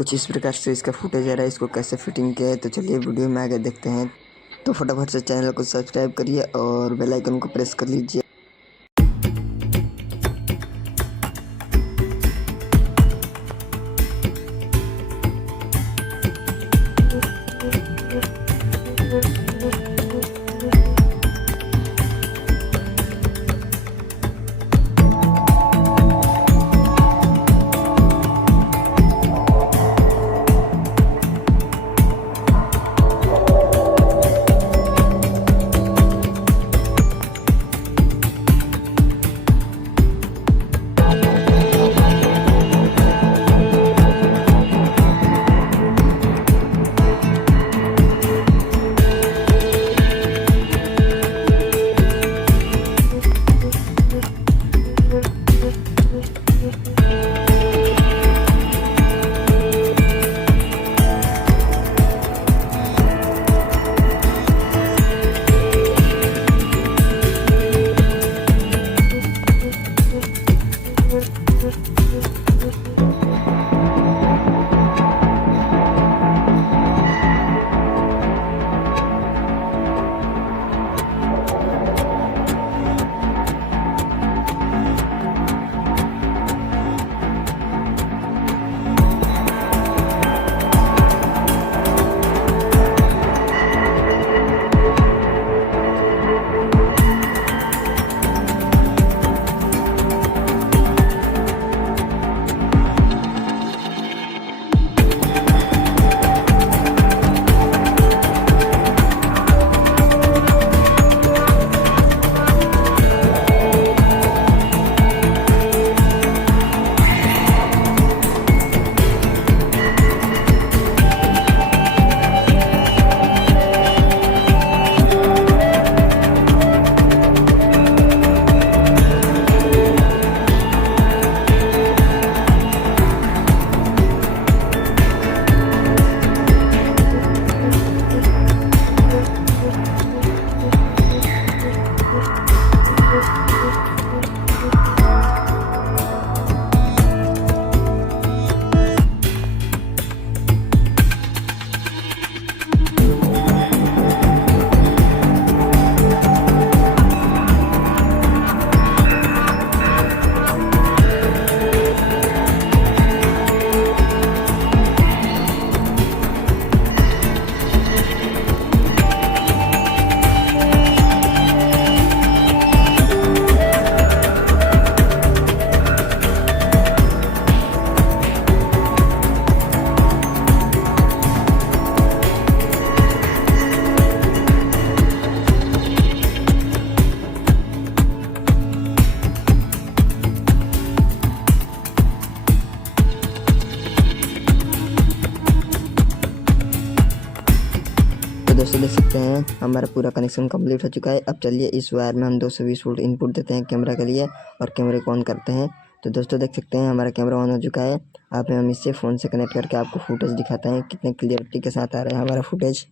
कुछ इस प्रकार से इसका फुटेज आ रहा है। इसको कैसे फिटिंग किया है तो चलिए वीडियो में आगे देखते हैं। तो फटाफट से चैनल को सब्सक्राइब करिए और बेल आइकन को प्रेस कर लीजिए। दोस्तों देख सकते हैं हमारा पूरा कनेक्शन कंप्लीट हो चुका है। अब चलिए इस वायर में हम 220 वोल्ट इनपुट देते हैं कैमरा के लिए और कैमरे को ऑन करते हैं। तो दोस्तों देख सकते हैं हमारा कैमरा ऑन हो चुका है। आप हम इससे फ़ोन से कनेक्ट करके आपको फुटेज दिखाते हैं कितने क्लियरिटी के साथ आ रहा है हमारा फुटेज।